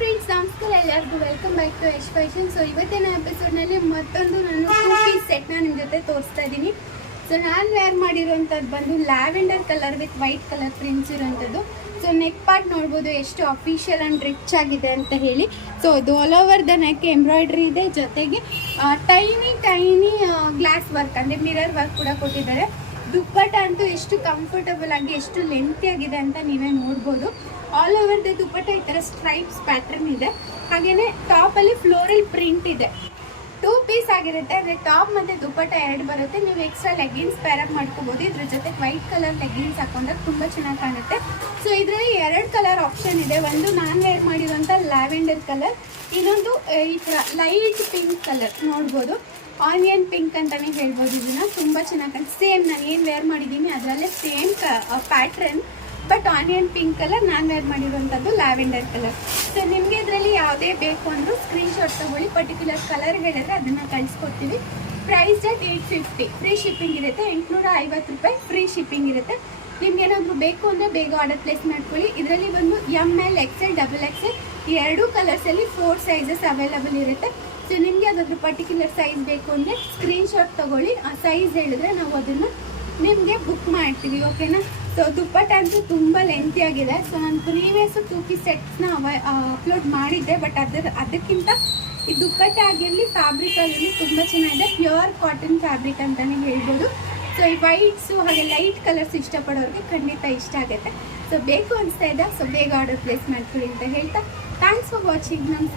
Friends ನಮಸ್ಕಾರ ಎಲ್ಲರಿಗೂ welcome back to Yash fashion. So ಇವತ್ತಿನ ಎಪಿಸೋಡ್ನಲ್ಲಿ ಮತ್ತೊಂದು ನಾನು 2 ಪೀಸ್ ಸೆಟ್ನ ನಿಮ್ಮ ಜೊತೆ ತೋರಿಸ್ತಾ ಇದ್ದೀನಿ. ಸೊ ನಾನು ವೇರ್ ಮಾಡಿರೋಂಥದ್ದು ಬಂದು lavender colour with white colour prints ಇರೋಂಥದ್ದು. ಸೊ ನೆಕ್ ಪಾರ್ಟ್ ನೋಡ್ಬೋದು ಎಷ್ಟು ಅಫಿಷಿಯಲ್ ಆ್ಯಂಡ್ ರಿಚ್ ಆಗಿದೆ ಅಂತ ಹೇಳಿ. ಸೊ ಇದು all over the neck embroidery ಇದೆ, ಜೊತೆಗೆ ಟೈನಿ ಗ್ಲಾಸ್ ವರ್ಕ್ ಅಂದರೆ ಮಿರರ್ ವರ್ಕ್ ಕೂಡ ಕೊಟ್ಟಿದ್ದಾರೆ. ದುಪ್ಪಟ್ಟ ಅಂತೂ ಎಷ್ಟು ಕಂಫರ್ಟಬಲ್ ಆಗಿ ಎಷ್ಟು ಲೆಂತಿ ಆಗಿದೆ ಅಂತ ನೀವೇ ನೋಡ್ಬೋದು. ಆಲ್ ಓವರ್ ದ ದುಪ್ಪಟ್ಟ ಈ ಥರ ಸ್ಟ್ರೈಪ್ಸ್ ಪ್ಯಾಟರ್ನ್ ಇದೆ. ಹಾಗೆಯೇ ಟಾಪಲ್ಲಿ ಫ್ಲೋರಲ್ ಪ್ರಿಂಟ್ ಇದೆ. 2 ಪೀಸ್ ಆಗಿರುತ್ತೆ, ಅಂದರೆ ಟಾಪ್ ಮತ್ತು ದುಪ್ಪಟ್ಟ 2 ಬರುತ್ತೆ. ನೀವು ಎಕ್ಸ್ಟ್ರಾ ಲೆಗ್ಗಿನ್ಸ್ ಪೇರಪ್ ಮಾಡ್ಕೋಬೋದು. ಇದ್ರ ಜೊತೆ ವೈಟ್ ಕಲರ್ ಲೆಗ್ಗಿನ್ಸ್ ಹಾಕೊಂಡ್ರೆ ತುಂಬ ಚೆನ್ನಾಗಿ ಕಾಣುತ್ತೆ. ಸೊ ಇದರಲ್ಲಿ 2 ಕಲರ್ ಆಪ್ಷನ್ ಇದೆ. ಒಂದು ನಾನು ವೇರ್ ಮಾಡಿರುವಂಥ ಲ್ಯಾವೆಂಡರ್ ಕಲರ್, ಇನ್ನೊಂದು ಈ ಥರ ಲೈಟ್ ಪಿಂಕ್ ಕಲರ್ ನೋಡ್ಬೋದು. ಆನಿಯನ್ ಪಿಂಕ್ ಅಂತಲೇ ಹೇಳ್ಬೋದು. ಇದನ್ನು ತುಂಬ ಚೆನ್ನಾಗಿ ಸೇಮ್ ನಾನು ಏನು ವೇರ್ ಮಾಡಿದ್ದೀನಿ ಅದರಲ್ಲೇ same pattern, but onion pink colour ನಾನು ವೇರ್ ಮಾಡಿರುವಂಥದ್ದು ಲ್ಯಾವೆಂಡರ್ ಕಲರ್. ಸೊ ನಿಮಗೆ ಇದರಲ್ಲಿ ಯಾವುದೇ ಬೇಕು ಅಂದರೂ ಸ್ಕ್ರೀನ್ಶಾಟ್ ತೊಗೊಳ್ಳಿ. ಪರ್ಟಿಕ್ಯುಲರ್ ಕಲರ್ ಹೇಳಿದ್ರೆ ಅದನ್ನು ಕಳಿಸ್ಕೊಡ್ತೀವಿ. ಪ್ರೈಸ್ ಅಟ್ 850, ಫ್ರೀ ಶಿಪ್ಪಿಂಗ್ ಇರುತ್ತೆ. 850 ರೂಪಾಯಿ ಫ್ರೀ ಶಿಪ್ಪಿಂಗ್ ಇರುತ್ತೆ. ನಿಮ್ಗೆ ಏನಾದರೂ ಬೇಕು ಅಂದರೆ ಬೇಗ ಆರ್ಡರ್ ಪ್ಲೇಸ್ ಮಾಡ್ಕೊಳ್ಳಿ. ಇದರಲ್ಲಿ ಬಂದು ML, XL, XXL 2 ಕಲರ್ಸಲ್ಲಿ 4 sizes available ಇರುತ್ತೆ. ಸೊ ನಿಮಗೆ ಅದಾದ್ರೂ ಪರ್ಟಿಕ್ಯುಲರ್ ಸೈಜ್ ಬೇಕು ಅಂದರೆ ಸ್ಕ್ರೀನ್ಶಾಟ್ ತೊಗೊಳ್ಳಿ. ಆ ಸೈಜ್ ಹೇಳಿದ್ರೆ ನಾವು ಅದನ್ನು ನಿಮಗೆ ಬುಕ್ ಮಾಡ್ತೀವಿ, ಓಕೆನಾ. ಸೊ ದುಪ್ಪಟ್ಟ ಅಂತೂ ತುಂಬ ಲೆಂತಿ ಆಗಿದೆ. ಸೊ ನಾನು ಪ್ರೀವಿಯಸ್ 2 ಪೀಸ್ ಸೆಟ್ಸ್ನ ಅಪ್ಲೋಡ್ ಮಾಡಿದ್ದೆ, ಬಟ್ ಅದಕ್ಕಿಂತ ಈ ದುಪ್ಪಟ್ಟ ಆಗಿರಲಿ ಫ್ಯಾಬ್ರಿಕ್ ಆಗಿರಲಿ ತುಂಬ ಚೆನ್ನಾಗಿದೆ. ಪ್ಯೂರ್ ಕಾಟನ್ ಫ್ಯಾಬ್ರಿಕ್ ಅಂತಲೇ ಹೇಳ್ಬೋದು. ಸೊ ಈ ವೈಟ್ಸು ಹಾಗೆ ಲೈಟ್ ಕಲರ್ಸ್ ಇಷ್ಟಪಡೋರಿಗೆ ಖಂಡಿತ ಇಷ್ಟ ಆಗುತ್ತೆ. ಸೊ ಬೇಕು ಅನಿಸ್ತಾ ಇದೆ, ಸೊ ಬೇಗ ಆರ್ಡರ್ ಪ್ಲೇಸ್ ಮಾಡ್ಕೊಳ್ಳಿ ಅಂತ ಹೇಳ್ತಾ ಥ್ಯಾಂಕ್ಸ್ ಫಾರ್ ವಾಚಿಂಗ್. ನಮಸ್ಕಾರ.